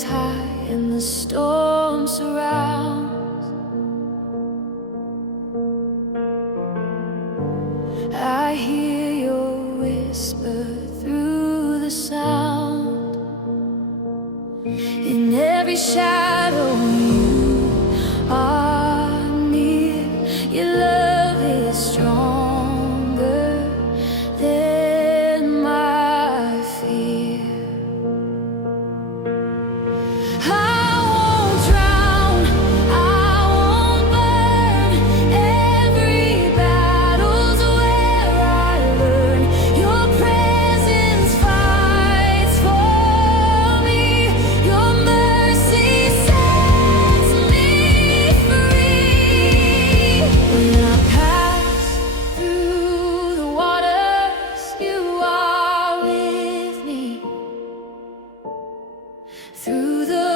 waves high and the storm surrounds. I hear your whisper through the sound. In every shadow you are near. Your love is stronger than my fear. I won't drown, I won't burn. Every battle's where I learn. Your presence fights for me. Your mercy sets me free. When I pass through the waters, you are with me. Through the